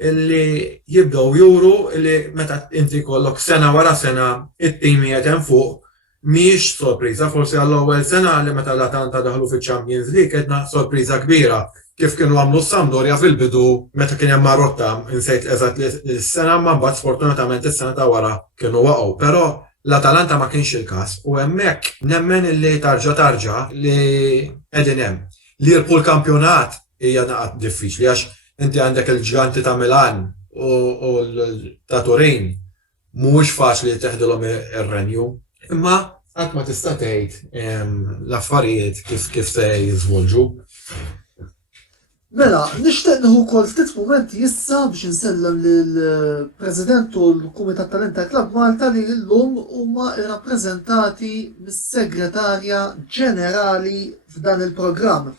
illi jibdew juru illi meta inti kollok sena wara sena it-tim qiegħed hemm fuq mhijiex sorpriża, forsi għall-ewwel sena li meta l-Atalanta daħlu fiċ-Champions League qedna sorpriża kbira kif kienu għamlu s-Sampdoria fil-bidu meta kien hemm Marotta insejt eżatt is-sena ma mbagħad sfortunatament is-sena ta' wara kienu waqgħu. Però l-Atalanta ma kienx il-każ u hemmhekk nemmen illi tarġa' li qegħdin hemm. Li jirbħu l-kampjonat hija naqgħod diffiċli għax inti għandek il-ġganti ta' Milan u ta' Turin mhuwiex faċli teħdilhom ir-renju. Imma qatt ma tista' tgħid l-affarijiet kif se jiżvolġu. Mela, nixtieq nieħu wkoll ftit mumenti issa biex insellem lill-President u l-Kumitat tal-Interclub Malta li llum huma rrappreżentati mis-Segretarja Ġenerali f'dan il-programm.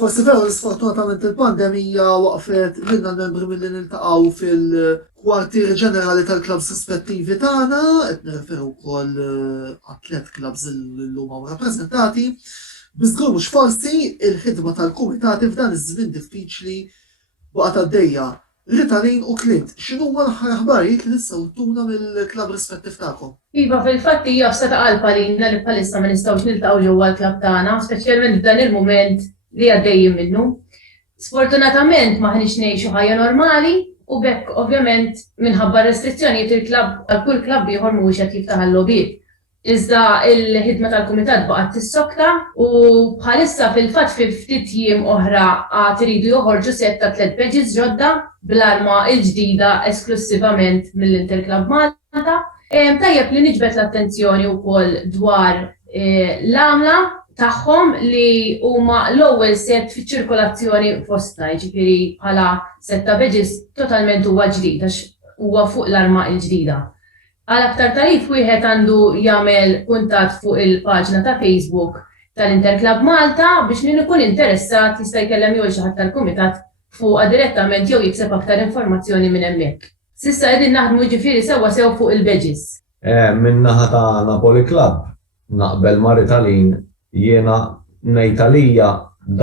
Forsi veru li sfortunatament il-pandemija waqfet minna membri milli niltaqgħu fil-kwartier ġenerali tal-klabs rispettivi tagħna, qed nirreferu wkoll għat-tliet klabs li huma rappreżentati. Biżgur mhux forsi il-ħidma tal-kumitati f'dan iż-żmien diffiċli waqgħet għaddejja. Ritalin u Clint, x'inhu huma l-aħħar aħbarijiet li nistgħu ttuna mill-klabb rispettiv tagħkom? Iva, fil-fatt hija f'seta qalba lilna li bħalissa ma nistgħux niltaqgħu ġewwa l-klabb tagħna, speċjalment f'dan il-mument li għaddejjin minnu. Sfortunatament maħniex ngħixu ħajja normali u bekk ovvjament minħabba restrizzjonijiet il-klabb kull klabb ieħor mhuwiex qed jiftaħ il-logħbiet. Iżda il-ħidma tal-kumitat baqgħet tissokta u bħalissa fil-fatt fi ftit jiem oħra għad iridu joħorġu set ta' 3 badges ġodda bl-arma l-ġdida esklusivament mill-Interclub Malta. Tajjeb li niġbed l-attenzjoni wkoll dwar l-għamla tagħhom li huma l-ewwel set fiċ-ċirkolazzjoni fostna, jiġifieri bħala set ta' badges totalment huwa ġdid għax huwa fuq l-arma l-ġdida. Għal aktar tarif wieħed għandu jagħmel kuntatt fuq il-paġna ta' Facebook tal-Interclub Malta biex min ikun interessat jista' jkellem jew xi ħadd tal-kumitat fuqha direttament jew jikseb aktar informazzjoni minn hemmhekk. S'issa qegħdin naħdmu ġifieri sewwa sew fuq il-badges. Min-naħa ta' Napoli Club naqbel ma' Ritalin jiena ngħid għalija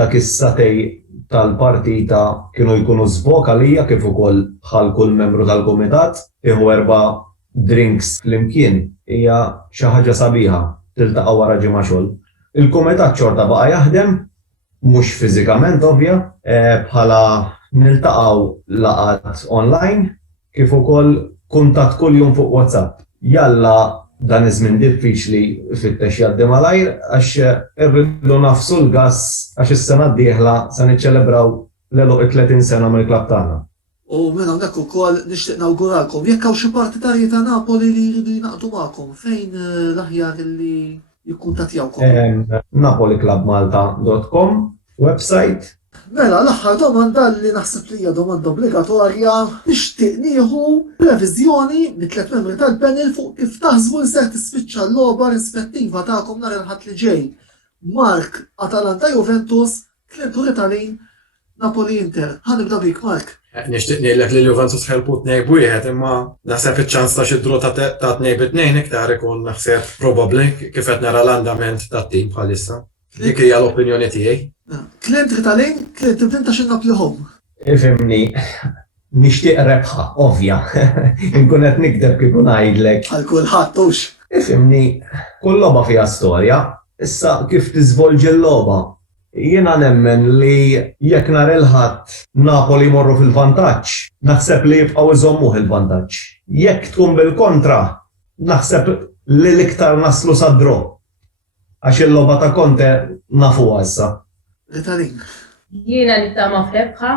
dak is-satej tal-partita kienu jkunu żbok għalija kif ukoll bħal kull membru tal-kumitat ieħu 4 drinks flimkien hija xi ħaġa sabiħa tiltaqgħu wara ġimgħa xogħol. Il-kumitat xorta baqa' jaħdem mhux fiżikament ovvja bħala niltaqgħu laqgħat online kif ukoll kuntatt kuljum fuq WhatsApp. Jalla dan iż-żmien diffiċli fittex jgħaddi malajr għax irridu nafsu l-gass għax is-sena d-dieħla se niċċelebraw l-eluq 30 sena mill-klabb tagħna. U minn hawnhekk ukoll nixtieq nawguralkom jekk hawn xi partitarji ta' Napoli li jridu jnaqdu magħkom, fejn l-aħjar li jikkuntattjawkom? napoliclubmalta.com website. Mela l-aħħar domanda li naħseb li hija domanda obbligatorja nixtieq nieħu previżjoni mit-3 membri tal-panel fuq kif taħsbu li ser tispiċċa l-logħba rispettiva tagħkom nhar il-ħadd li ġej. Mark Atalanta Juventus, Clint Ritalin, Napoli Inter. Ħanibda bik, Mark. Nixtieq ngħidlek li Juventus ħelpu 2-1 imma naħseb iċ-ċans ta' xi draw ta' 2-2 iktar ikun naħseb probabbli kif qed nara l-andament tat-tim bħalissa. Dik hija l-opinjoni tiegħi. Clint Ritalin, Clint tibdin ta' xi naplihom. Ifhimni, nixtieq rebħa, ovvja. Inkun qed nikdeb kif ngħidlek. Għal kulħadd hux. Ifhimni, kull logħba fiha storja, issa kif tiżvolġi l-logħba. Jiena nemmen li jekk nhar il-ħadd Napoli morru fil-vantaġġ, naħseb li jibqgħu iżommuh il-vantaġġ. Jekk tkun bil-kontra, naħseb li l-iktar naslu sad-draw. Għax il-logħba ta' Conte nafuha issa. Ritalin. Jiena nittama frebħa,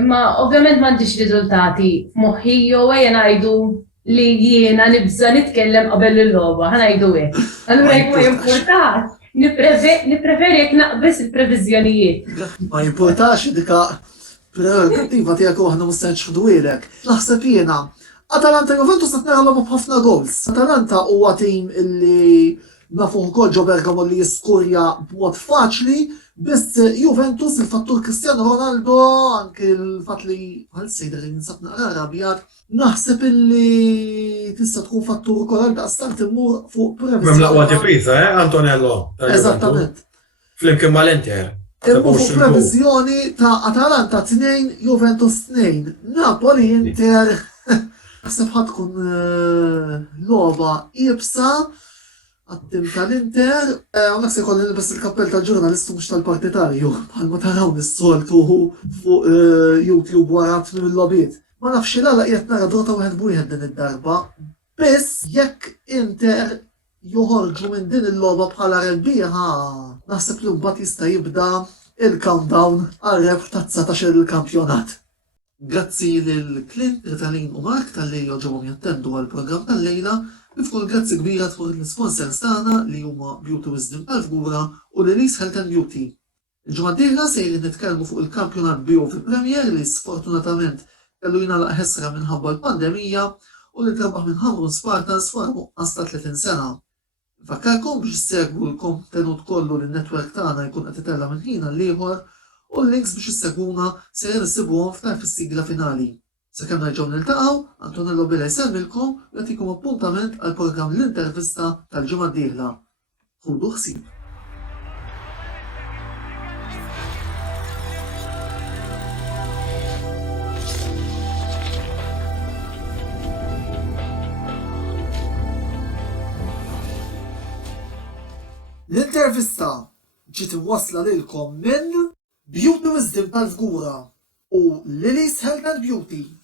imma ovvjament m'għandix riżultati f'moħħi jew ejja ngħidu li jiena nibża nitkellem qabel il-logħba, ħanajdu hekk. Allura jkun importanti. Nippreferi jekk naqbis il-previżjonijiet. Ma jimpurtax dika prerogattiva tiegħek u aħna mhux nxħduilek. Naħseb jiena Atalanta Juventus qed naralhom b'ħafna goals. Atalanta huwa tim illi nafu wkoll ġo Bergamo li jiskurja b'mod faċli, biss Juventus il-fattur Cristiano Ronaldo anke il-fatt li bħal sejder li ninsab naqra rabjat, naħseb illi tista' tkun fattur ukoll għal daqstant immur fuq previżjoni. Mem laqwa difiża, Antonello. Eżattament. Flimkien mal-Inter. Immu fuq previżjoni ta' Atalanta 2, Juventus 2. Napoli Inter naħseb ħadd tkun logħba iebsa għattim tal-Inter, għonek se kolli nilbes il-kappell tal-ġurnalistu mux tal-partitarju, bħalma taraw nis-soltu fuq YouTube wara tmim il-lobiet. Ma nafx lala qiegħed nara drota wieħed bujħed din id-darba, biss jekk Inter joħorġu minn din il-logħba bħala rebbieħa, naħseb li mbagħad jista' jibda il-countdown għal-rebħ ta' 19 il-kampjonat. Grazzi lil Clint, Ritalin u Mark tal-li joġobhom jattendu għal-programm tal-lejla. Bifkull grazzi kbira tfuq l-sponsors tagħna li huma Beauty Wisdom Għall-Fgura u Lilis Health and Beauty. Il-ġimgħa d-dieħla sejrin nitkellmu fuq il-kampjonat BOV Premier li sfortunatament kellu jingħalaq ħesra minħabba l-pandemija u li trabaħ minn Hamrun Spartans wara nuqqas ta' 30 sena. Fakkarkom biex segwu l-kontenut kollu li n-netwerk tagħna jkun qed itella minn ħin għal ieħor u l-links biex issegwuna se jinsibuhom f'tarf is-sigla finali. Sakemm nerġgħu niltaqgħu, Antonello Bela jsemmilkom u jagħtikom appuntament għal programm l-intervista tal-ġimgħa d-dieħla. Ħudu ħsieb. L-intervista ġiet imwassla lilkom minn Beauty Wisdom tal-Fgura u Lily's Health and Beauty.